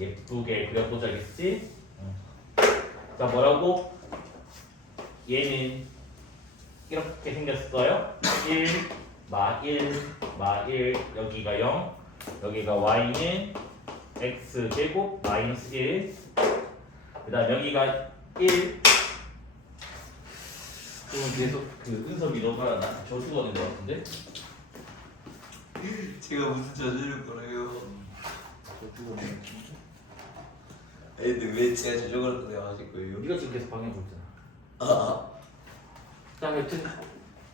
예쁘게 그려보자겠지? 응. 자 뭐라고? 얘는 이렇게 생겼어요. 1, 마 1, 마 1, 여기가 0, 여기가 y는 x 제곱 마이너스 1, 그 다음 여기가 1. 그럼 계속 그 은석이 너가 나 저수가 된것 같은데? 제가 무슨 저주를 걸어요? 아니 근데 왜 제가 저주 걸었다 내가 하실 거예요? 우리가 지금 계속 방해하고 있잖아. 아, 자, 여튼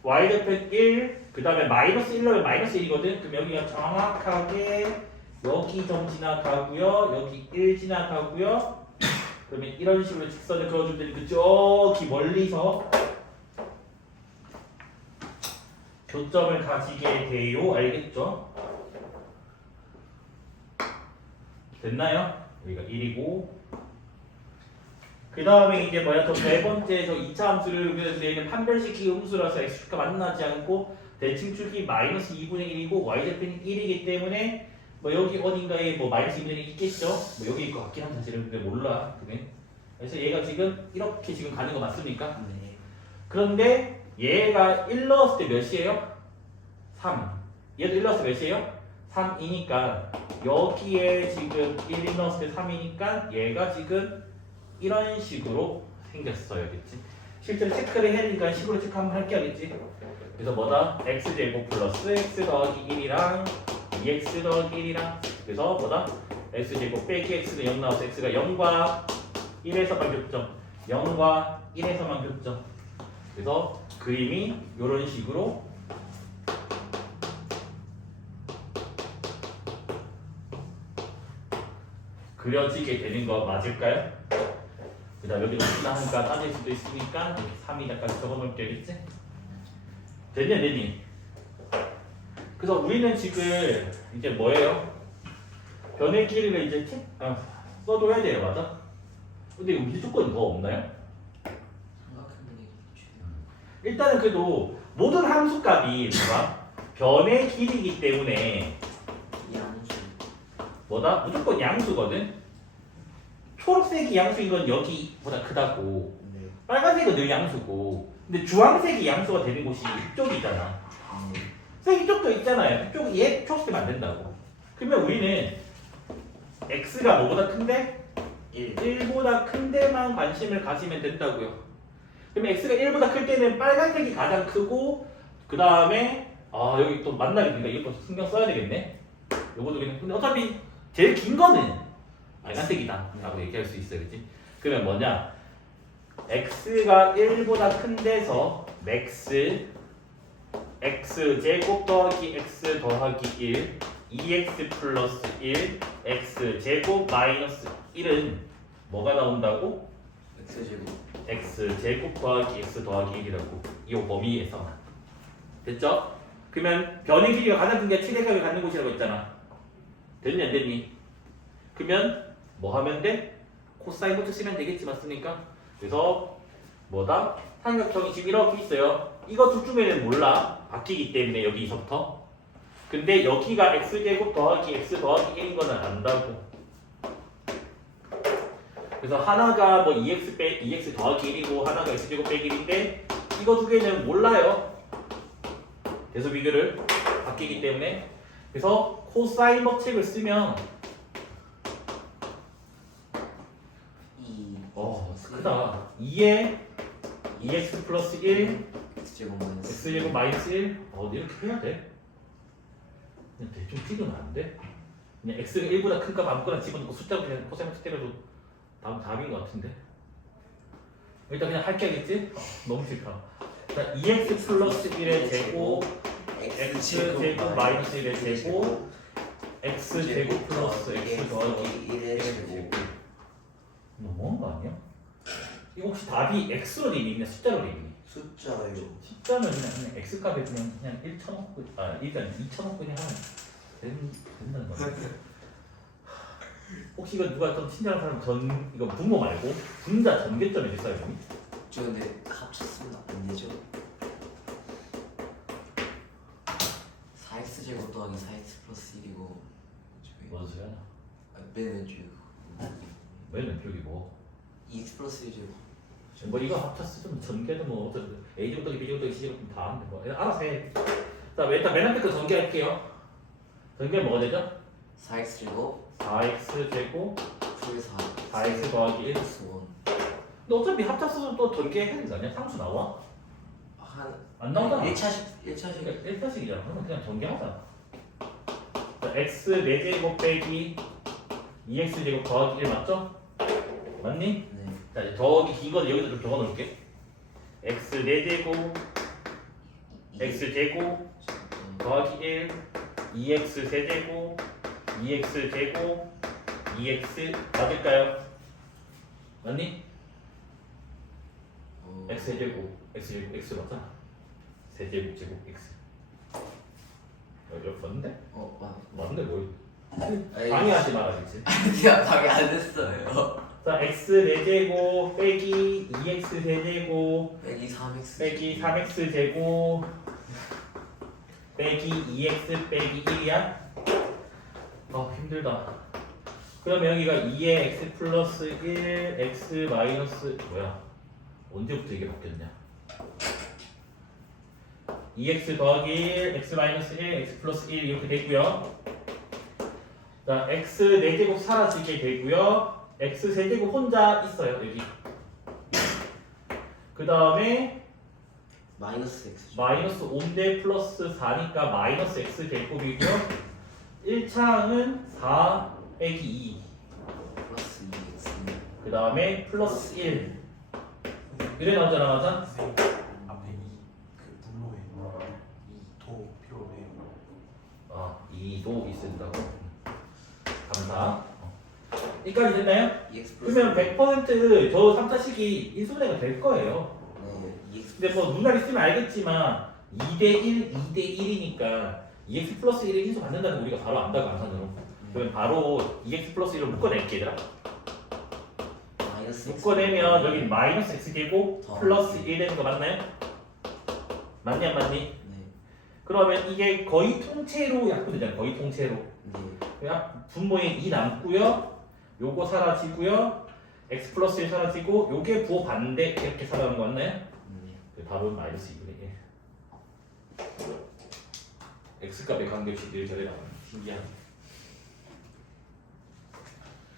y좌편 1, 그 다음에 마이너스 1로면 마이너스 1이거든. 그럼 여기가 정확하게 여기 점 지나가고요. 여기 1 지나가고요. 그러면 이런 식으로 직선을 그어주면 되니까 저기 멀리서 교점을 가지게 돼요. 알겠죠? 됐나요? 여기가 1이고 그 다음에 이제 뭐야 저네 번째 저 2차 함수를 그렸는데 얘는 판별식이 음수라서 x축과 만나지 않고 대칭축이 마이너스 2분의 1이고 y좌편이 1이기 때문에 뭐 여기 어딘가에 뭐 마이너스 2분의 1이 있겠죠? 뭐 여기일 것 같긴 한데 사실은 근데 몰라 그게 그래서 얘가 지금 이렇게 지금 가는 거 맞습니까? 네. 그런데 얘가 1 넣었을 때 몇이에요? 3 얘도 1 넣었을 때 몇이에요? 3이니까 여기에 지금 1 넣었을 때 3이니까 얘가 지금 이런 식으로 생겼어요 그치? 실제로 체크를 해야 되니까 식으로 체크 한번 할게 알겠지? 그래서 뭐다? x제곱 플러스 x 더하기 1이랑 2x 더하기 1이랑 그래서 뭐다? x제곱 빼기 x는 0 나와서 x가 0과 1에서만 교점 0과 1에서만 교점 그래서 그림이 이런 식으로 그려지게 되는 거 맞을까요? 그 다음 여기 지나니까 따질 수도 있으니까 이렇게 3이다까지 적어놓을게 알겠지? 됐냐 됐니? 그래서 우리는 지금 이제 뭐예요? 변의 길이를 이제 책, 아, 써줘야 돼요 맞아? 근데 여기 조건이 더 없나요? 일단은 그래도 모든 함수값이 뭐야? 변의 길이기 때문에 양수. 뭐다? 무조건 양수거든? 초록색이 양수인 건 여기보다 크다고 네. 빨간색은 늘 양수고 근데 주황색이 양수가 되는 곳이 이쪽이잖아 네. 색 이쪽도 있잖아요 이쪽이 얘 초록색이면 안 된다고 그러면 우리는 x가 뭐보다 큰데? 1. 1보다 큰 데만 관심을 가지면 된다고요. 그러면 x가 1보다 클 때는 빨간색이 가장 크고 그 다음에 아 여기 또 만나게 되니까 이거 신경 써야 되겠네. 요것도 그냥 근데 어차피 제일 긴 거는 빨간색이다 라고 얘기할 수 있어요. 그치? 그러면 뭐냐 x가 1보다 큰 데서 max x 제곱 더하기 x 더하기 1 2x 플러스 1 x 제곱 마이너스 1은 뭐가 나온다고? X제곱. x 제곱 더하기 x 더하기 1이라고 이 범위에서만 됐죠? 그러면 변의 길이가 가장 큰 게 최대값을 갖는 곳이라고 했잖아 됐니 안 됐니? 그러면 뭐 하면 돼? 코사인 부터 쓰면 되겠지 맞습니까? 그래서 뭐다? 삼각형이 지금 이렇게 있어요 이거 둘 중에는 몰라 바뀌기 때문에 여기서부터 근데 여기가 x제곱 더하기 x 더하기 1인 거는 안다고 그래서 하나가 뭐 2x 빼 2x 더하기 1이고 하나가 x제곱 빼기 1인데 이거 두 개는 몰라요. 계속 비교를 바뀌기 때문에 그래서 코사인 법칙을 쓰면 2. 어 크다. 2에 2x 플러스 1 X제곱 마이너스. x제곱 마이너스 1 어, 이렇게 해야 돼. 그냥 대충 찍으면 안 돼. 그냥 x가 1보다 큰 값 아무거나 집어넣고 숫자로 그냥 코사인 법칙 때려도 다음 답인 것 같은데. 일단 그냥 할게 하겠지? 어, 너무 싫다. 자, 2x 플러스 1의 제곱 x 제곱 마이너스 1의 제곱 x 제곱 플러스 x 더하기 1의 1의 제곱. 제곱 너무한 거 아니야? 이거 혹시 답이 x로 돼 있니? 숫자로 돼 있니? 숫자요. 숫자는 그냥, 그냥 x 값에 그냥 그냥 1 쳐놓고 아 일단 2 쳐놓고 그냥 하면 된, 된다는 거야. 혹시 이거 누가 좀 친절한 사람 전 이거 분모 말고 분자 전개점에 있어요? 여기? 저 근데 합쳤으면 안 되죠? 4X제곱 더하기 4X 플러스 1이고 뭔 소리야? 아, 빼면 쭉 왜냐면 기억이 뭐? 2x 플러스 1제곱 뭐 이거 합쳤어 좀 전개도 뭐 어쨌든 A 제곱 더하기 B 제곱 더하기 C 제곱 다 하는데 뭐 알아서 해. 자 일단 맨 앞에 거 전개할게요. 전개 뭐가 되죠? 4x 제곱 4x 제곱 플4 4x 더하기 1. 플러스 1 근데 어차피 합쳤어도 또 전개해야 되는 거 아니야? 상수 나와? 한 안 나오잖아. 1차식 1차식 그러니까 1차식이잖아. 그러면 그냥 전개하자. 자, x 4제곱 빼기 2x 제곱 더하기 1 맞죠? 맞니? 네 자 이제 더하기 이거 여기다 좀 적어 놓을게. x 4제곱 x 제곱 더하기 1 2x 세제곱 2x 제곱 2x 맞을까요? 맞니? 어, x 세제곱 x 제곱 x 맞잖아 세제곱 제곱 x 여기 맞는데? 어 맞. 맞는데 뭐 방해하지 그치? 아니야 방해 안 했어요 자 x 4제곱 빼기 2x 세제곱 빼기 3x 빼기 3x 제곱 빼기 2x 빼기 1이야? 아 힘들다. 그러면 여기가 2의 x 플러스 1 x 마이너스 뭐야? 언제부터 이게 바뀌었냐? 2x 더하기 1 x 마이너스 1 x 플러스 1 이렇게 되고요. 자 x 4제곱 사라지게 되고요. x 세제곱 혼자 있어요 여기. 그 다음에 마이너스 x 마이너스 5대 플러스 4니까 마이너스 x 제곱이고요. 1차항은 4 빼기 2. 플러스 2x 그 다음에 플러스 1. 이래 나오잖아, 맞아? 선생님 앞에 이그 분모에 이도 필요해요. 아, 2도 있습니다. 감 사. 어. 여기까지 됐나요? 2x 플러스 그러면 100%저 3차식이 인수분해가 될 거예요. 네 2x 근데 뭐 눈날 있으면 알겠지만 2대1, 2대1이니까 2x 플러스 1을 인수 받는다는 거 우리가 바로 안다고 암산으로. 그러면 바로 2x 플러스 1을 묶어낼게 얘들아. 마이너스 x 묶어내면 여기 마이너스 x 제곱 어. 플러스 1 되는 거 맞나요? 맞니 안 맞니? 네 그러면 이게 거의 통째로 약분되잖아요. 거의 통째로. 네. 그냥 분모에 2 남고요. 요거 사라지고요. x 플러스 1 사라지고 요게 부호 반대 이렇게 살아가는 거 맞나요? 네. 그 답은 마이너스 2분의 1. x 값의 관계없이 늘 저래 나오는 신기한.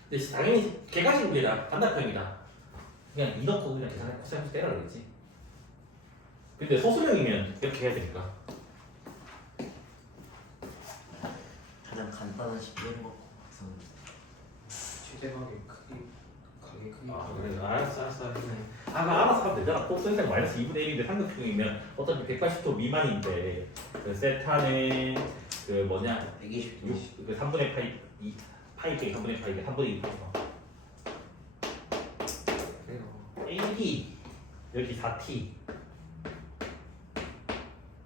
근데 당연히 개가식 문제다. 단답형이다. 그냥 이 넣고 그냥 계산해 코사인스 때라 그랬지. 근데 소수령이면 이렇게 해야 되니까. 가장 간단한 식이는 거 그래서 최대 가게 크기 가게 크기. 아 그래 알았어 알았어 알았어. 아 나 알아서 하면 되잖아. 코사인스 마이너스 2분의 1인데 삼각형이면 어차피 180도 미만인데 그 세타는 그 뭐냐 120 6, 그 3분의 파이, 이 파이 빼기 3분의 파이 빼기 3분의 2 그래요. AD 여기 4T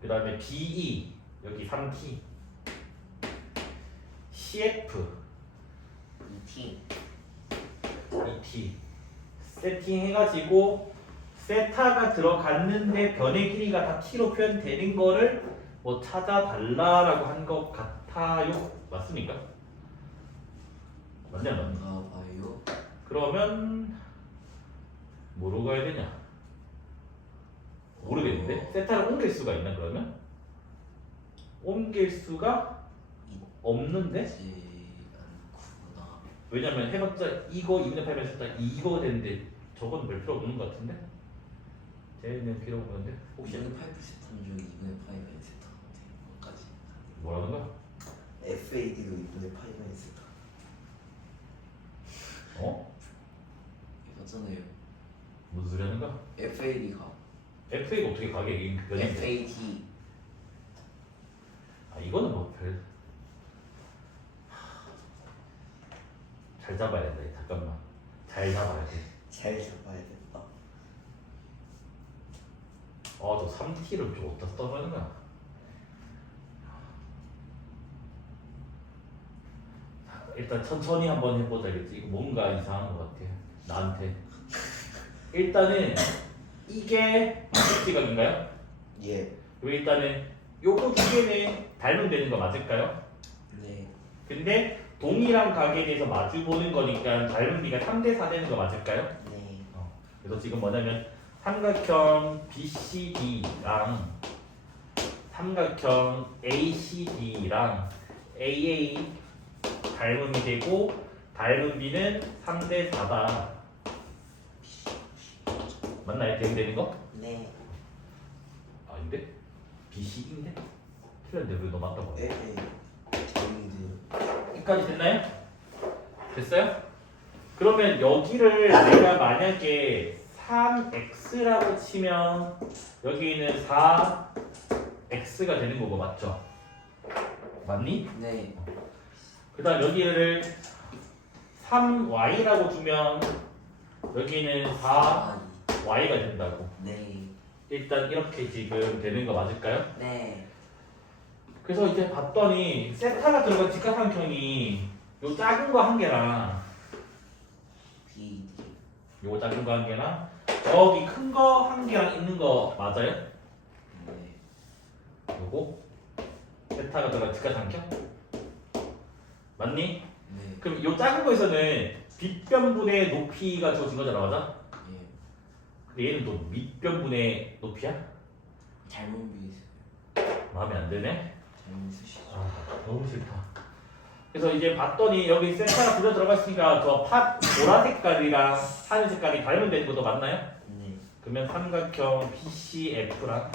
그 다음에 BE 여기 3T CF 2t 2T 세팅해가지고 세타가 들어갔는데 변의 길이가 다 T로 표현되는 거를 뭐 찾아달라라고 한 것 같아요. 맞습니까? 맞냐 맞냐? 아 봐요. 그러면 뭐로 가야 되냐? 모르겠는데? 세타를 옮길 수가 있나 그러면? 옮길 수가 없는데? 않구나 왜냐면 해봤자 이거 2분의 8면 세타 이거 되는데 저건 별 필요 없는 것 같은데? 쟤는 필요 없는데? 혹시 2분의 8 세타는 저기 2분의 8이 세타가 되는 것까지 뭐라는 거야? FAD도 2분의 8이 세타 어? 맞잖아요 무슨 소리 하는 거야? FAD가 FA가 어떻게 가게 이게 변이 FAD 아 이거는 뭐 별 잘 잡아야 된다 잠깐만 잘 잡아야 돼 잘 잡아야겠다 아저 3T를 좀 어디다 거야? 일단 천천히 한번 해보자 겠지 이거 뭔가 이상한 것 같아 나한테 일단은 이게 마스티각인가요? 예 그럼 일단은 요거 두 개는 닮으면 되는 거 맞을까요? 네. 근데 동일한 각에 대해서 마주 보는 거니까 닮은 비가 3대 4 되는 거 맞을까요? 네. 그래서 지금 뭐냐면 삼각형 BCD랑 삼각형 ACD랑 AA 닮음이 되고 닮은 비는 3대 4다. 맞나요? 대응되는 거? 네. 아닌데? BC인데? 틀렸는데 왜 너 맞다고? 에이 재밌는데 여기까지 됐나요? 됐어요? 그러면 여기를 내가 만약에 3x라고 치면 여기는 4x가 되는 거고 맞죠? 맞니? 네. 그 다음 여기를 3y라고 주면 여기는 4y가 된다고 네. 일단 이렇게 지금 되는 거 맞을까요? 네. 그래서 이제 봤더니 세타가 들어간 직각삼각형이 요 작은 거 한 개랑 B. 요 작은 거 한 개랑 저기 큰 거 한 개랑 있는 거 맞아요? 네. 요거 세타가 들어간 직각삼각형 맞니? 네. 그럼 요 작은 거에서는 빗변분의 높이가 주어진 거잖아 맞아? 예. 근데 얘는 또 밑변분의 높이야? 잘못 비스. 마음에 안 드네? 아 너무 싫다 그래서 이제 봤더니 여기 세타가 불려 들어갔으니까 저 파, 보라 색깔이랑 하늘 색깔이 닮은 되는 것도 맞나요? 네. 그러면 삼각형 BCF랑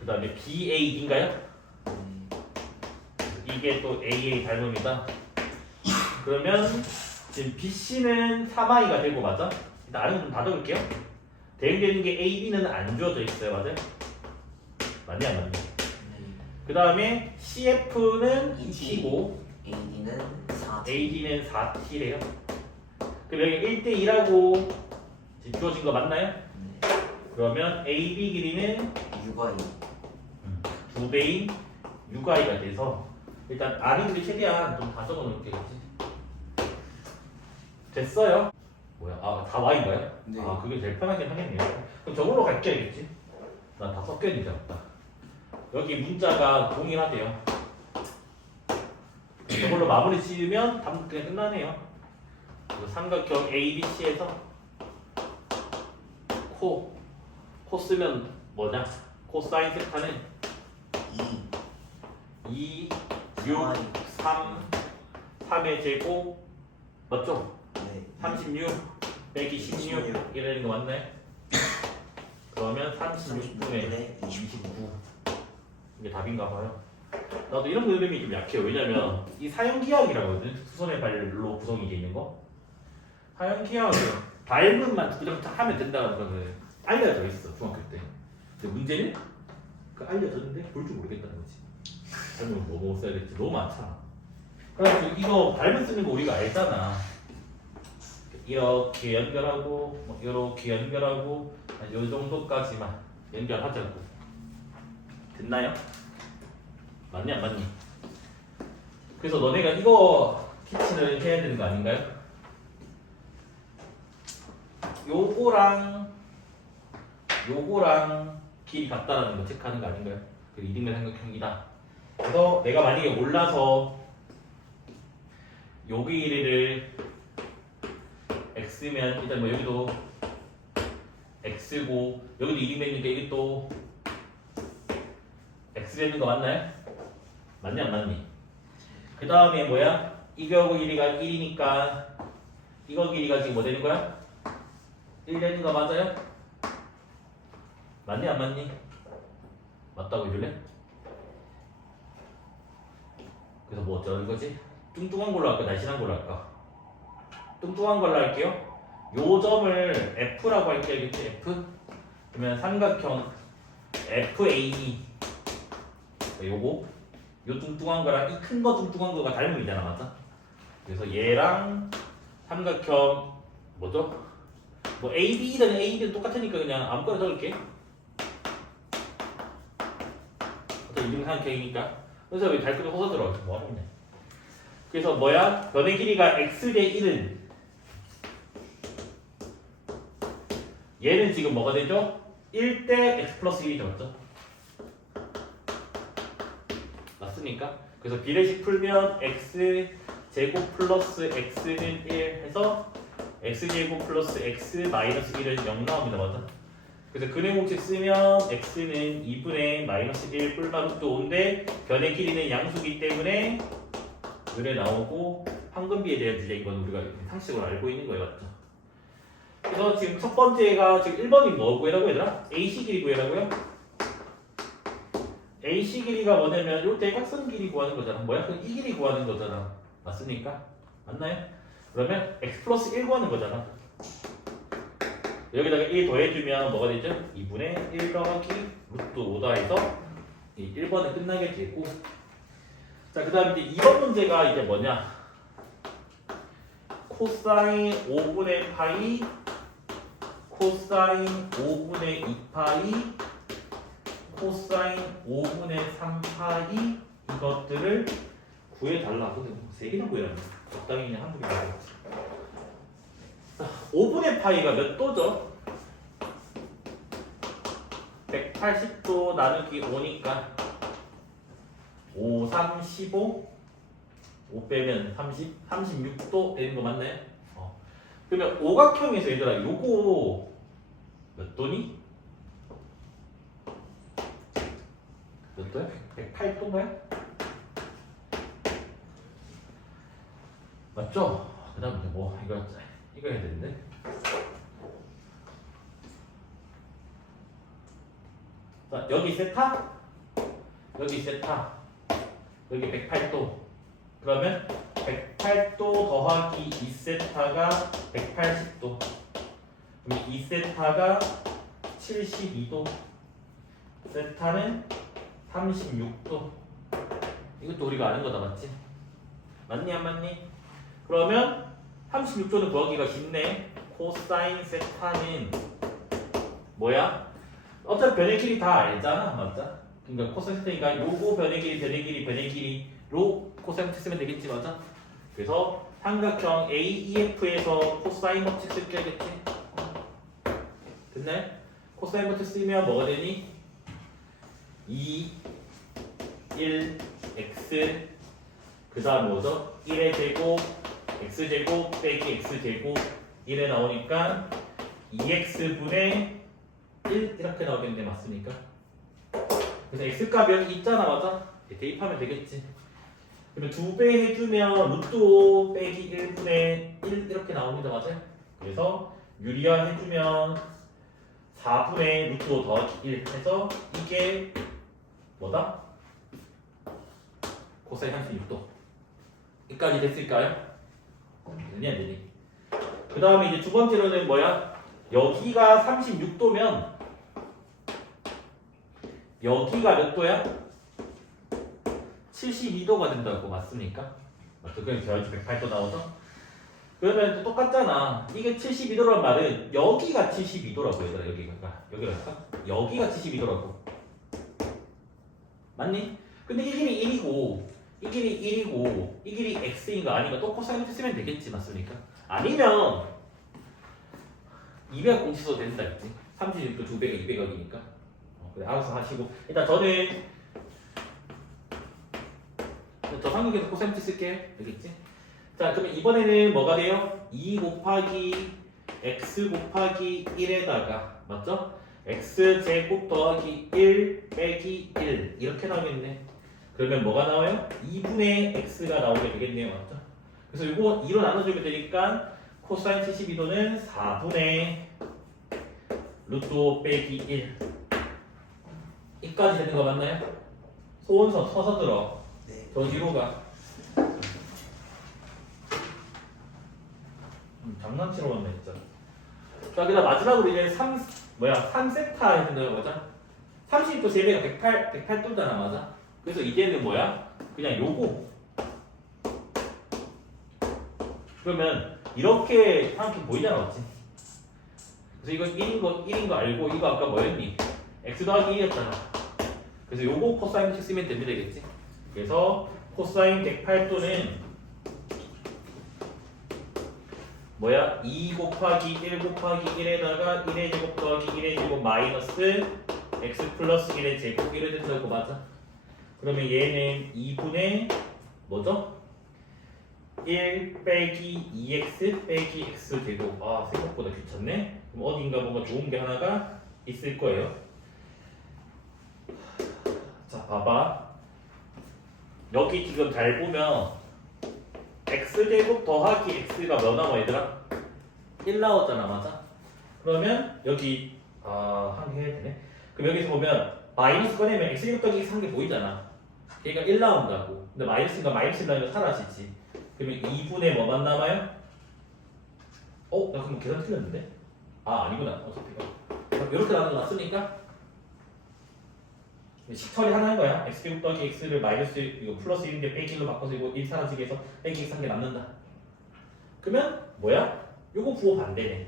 그 다음에 BA인가요? 네. 이게 또 AA 닮음이다. 그러면 지금 BC는 3i가 되고 맞아? 일단 아는 좀 닫아볼게요. 대응되는 게 AB는 안 주어져 있어요, 맞아요? 맞냐, 맞냐? 네. 그 다음에 CF는 2T고 AD는 4. AD는 4T래요. 그럼 여기 1대 2라고 주어진 거 맞나요? 네. 그러면 AB 길이는 6Y. 두 배인 6i가 돼서 일단 아는 게 최대한 좀 다 적어 놓을게겠지. 됐어요? 뭐야? 아, 다 y인가요? 네. 아, 그게 제일 편하긴 하겠네요. 그럼 저걸로 갈게야겠지. 나다 섞여 있는 줄 알았다. 여기 문자가 동일하대요. 저걸로 마무리 지으면 답 그냥 끝나네요. 삼각형 ABC에서 코, 코 쓰면 뭐냐? 코사인 세타는 2. 2, 6, 3, 3의 제곱 맞죠? 네. 36 빼기 16 이러는 거 맞나요? 그러면 36분의 29 이게 답인가 봐요. 나도 이런 그림이 좀 약해요. 왜냐면 이 사형기하학이라거든. 수선의 발로 구성이 돼 있는 거. 사형기하학은 발음만 다 하면 된다는 거는 알려져 있어 중학교 때. 근데 문제는 그 알려졌는데 볼 줄 모르겠다는 거지. 그러면 뭐, 뭐 써야 될지 너무 많잖아. 그래가지고 이거 발음 쓰는 거 우리가 알잖아. 이렇게 연결하고 뭐 이렇게 연결하고 한요 정도까지만 연결하자고. 됐나요? 맞니 안 맞니? 그래서 너네가 이거 키치를 해야 되는 거 아닌가요? 요거랑 요거랑 길이 같다라는 거 체크하는 거 아닌가요? 그 이등변 삼각형이다. 그래서 내가 만약에 몰라서 여기 길이를 x면 일단 뭐 여기도 x고 여기도 이등변이니까 이게 또 x 되는 거 맞나요? 맞냐 안 맞니? 그 다음에 뭐야? 이거 길이가 1이니까 이거 길이가 지금 뭐 되는 거야? 1 되는 거 맞아요? 맞니 안 맞니? 맞다고 해줄래? 그래서 뭐 어쩌는 거지? 뚱뚱한 걸로 할까? 날씬한 걸로 할까? 뚱뚱한 걸로 할게요 요 점을 F라고 할게요? F? 그러면 삼각형 FA 요거 요 뚱뚱한 거랑 이 큰 거 뚱뚱한 거가 닮음이잖아 맞아? 그래서 얘랑 삼각형 뭐죠? 뭐 AB든 AB든 똑같으니까 그냥 아무거나 적을게 어차피 이등 삼각형이니까 그래서 왜 달끄러 호서 들어 뭐 하고 있냐 그래서 뭐야? 너네 길이가 x 대 1은 얘는 지금 뭐가 되죠? 1 대 x 플러스 1이죠 맞죠? 맞습니까? 그래서 비례식 풀면 x 제곱 플러스 x는 1 해서 x 제곱 플러스 x 마이너스 1은 0 나옵니다. 맞아? 그래서 근의 공식 쓰면 x는 2분의 마이너스 1 뿔마 루트 5인데 변의 길이는 양수기 때문에 의뢰 나오고 황금비에 대한 문제 이건 우리가 상식으로 알고 있는 거예요. 맞죠? 그래서 지금 첫 번째가 지금 1번이 뭐 구해라고 얘들아? AC 길이 구해라고요? AC 길이가 뭐냐면 요 대각선 길이 구하는 거잖아. 뭐야? 그럼 이 길이 구하는 거잖아. 맞습니까? 맞나요? 그러면 x 플러스 1 구하는 거잖아. 여기다가 1 더해주면 뭐가 되죠? 2분의 1 더하기 루트 5다 해서 이 1번은 끝나게 되고 자, 그 다음에 이제 2번 문제가 이제 뭐냐? 코사인 5분의 파이 코사인 5분의 2파이 코사인 5분의 3 파이 이것들을 구해달라고 근데 세 개나 구해라는 적당히 그냥 한두 개 구해 자, 5분의 파이가 몇 도죠? 180도 나누기 5니까 5, 3, 15 5 빼면 30, 36도 되는 거 맞나요? 어. 그러면 오각형에서 얘들아 요거 몇 도니? 몇 도야? 108도인가요? 맞죠? 그 다음에 뭐 이거 이거 해야 되는데 자 여기 세타 여기 세타 여기 108도 그러면 108도 더하기 2세타가 180도 그럼 2세타가 72도 세타는 36도 이것도 우리가 아는 거다 맞지? 맞니 안 맞니? 그러면 36도는 구하기가 쉽네 코사인 세타는 뭐야? 어차피 변의 길이 다 알잖아 맞자? 그러니까 코사인 세타니까 요거 변의 길이 변의 길이 변의 길이로 코사인 쓰면 되겠지 맞아? 그래서 삼각형 AEF에서 코사인 버튼 쓸게 하겠지? 됐나요? 코사인 버튼 쓰면 뭐가 되니? 2 1 x 그 다음 뭐죠? 1의 제곱 x제곱 빼기 x제곱 1에 나오니까 2x분의 1 이렇게 나오겠네 맞습니까? 그래서 x값이 여기 있잖아 맞아? 대입하면 되겠지 그러면 2배 해주면 루트 5 빼기 1분의 1 이렇게 나옵니다 맞아요? 그래서 유리화 해주면 4분의 루트 5 더하기 1 해서 이게 뭐다? 코사인 36도 여기까지 됐을까요? 되니 안 되니? 그 다음에 이제 두 번째로는 뭐야? 여기가 36도면 여기가 몇 도야? 72도가 된다고 맞습니까? 맞죠? 그럼 저희 108도 나오죠? 그러면 또 똑같잖아. 이게 72도란 말은 여기가 72도라고 얘들아 여기가 여기랄까? 여기가 72도라고 맞니? 근데 이 길이 1이고 이 길이 1이고 이 길이 x인 거 아니까 또 코사인 쓰면 되겠지 맞습니까? 아니면 200 공치도 된다 했지 36도 2배가 200억이니까 어, 그래 알아서 하시고 일단 저는 저 한국에서 코사인 쓸게 되겠지? 자 그러면 이번에는 뭐가 돼요? 2 곱하기 x 곱하기 1에다가 맞죠? x 제곱 더하기 1 빼기 1 이렇게 나오겠네 그러면 뭐가 나와요? 2분의 x가 나오게 되겠네요 맞죠? 그래서 이거 2로 나눠주면 되니까 코사인 72도는 4분의 루트 5 빼기 1 이까지 되는 거 맞나요? 소원서 서서 들어 네. 저 뒤로 가 음, 장난치러 왔네 진짜 자 그다음 마지막으로 이제 3 뭐야 3세타 해야 된다고 맞아? 30도 3배가 108 108도잖아 맞아? 그래서 이제는 뭐야? 그냥 요거 그러면 이렇게 이렇게 보이잖아 맞지? 그래서 이거 1인 거 1인 거 알고 이거 아까 뭐였니? x 더하기 2였잖아 그래서 요거 코사인 쓰면 됩니다 되겠지? 그래서 코사인 108도는 뭐야? 2 곱하기 1 곱하기 1에다가 1의 제곱 더하기 1의 제곱 마이너스 x 플러스 1의 제곱 이래 된다고 맞아? 그러면 얘는 2분의 뭐죠? 1 빼기 2x 빼기 x 제곱 아 생각보다 귀찮네 그럼 어딘가 뭔가 좋은 게 하나가 있을 거예요 자 봐봐 여기 지금 잘 보면 x제곱 더하기 x가 몇 나와 얘들아? 1 나왔잖아 맞아? 그러면 여기 아한 개 해야 되네 그럼 여기서 보면 마이너스 꺼내면 x제곱 더하기 x 한개 보이잖아 얘가 1 나온다고 근데 마이너스가 마이너스 1 나오면 사라지지 그러면 2분의 뭐만 남아요? 어? 나 그럼 계산 틀렸는데? 아 아니구나 어차피 이거 이렇게 나눠 놨으니까 식처리 하나인 거야 x제곱 더하기 x를 마이너스 이거 플러스 1인데 빼기 1로 바꿔서 이거 1 사라지게 해서 빼기 x 한 개 남는다 그러면 뭐야? 요거 부호 반대네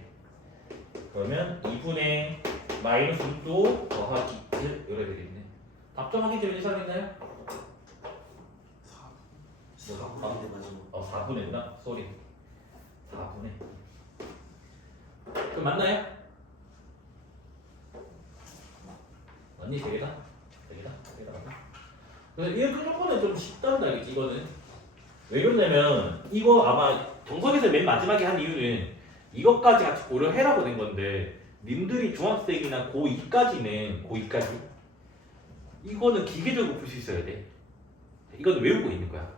그러면 2분의 마이너스 6도 더하기 1 이래 되겠네 답좀 확인되면 이 사람 있나요? 4 4분인데 마지막 어 4분의구나? 쏘리. 4분의 그 맞나요? 맞니? 되겠다? 되겠다? 되겠다 맞다 그래서 이거 조건은 좀 쉽단다 알겠지 이거는. 왜 그러냐면 이거 아마 동석에서 맨 마지막에 한 이유는 이것까지 같이 고려해라고 된 건데 님들이 중학생이나 고2까지는 고2까지. 이거는 기계적으로 풀수 있어야 돼. 이거는 외우고 있는 거야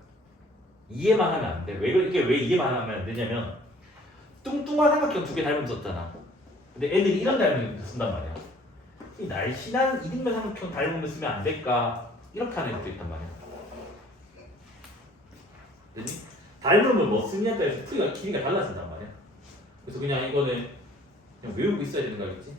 이해만 하면 안 돼. 왜 그- 이게 왜 이해만 하면 안 되냐면 뚱뚱한 삼각형 두 개 닮은 썼잖아. 근데 애들이 이런 닮은 쓴단 말이야. 이 날씬한 이등변 삼각형 거 쓰면 안 될까? 이렇게 하는 애들도 있단 말이야. 되니? 닮으면 뭐 쓰냐에 따라서 풀이가 길이가 달라진단 말이야. 그래서 그냥 이거는 그냥 외우고 있어야 되는 거 알겠지?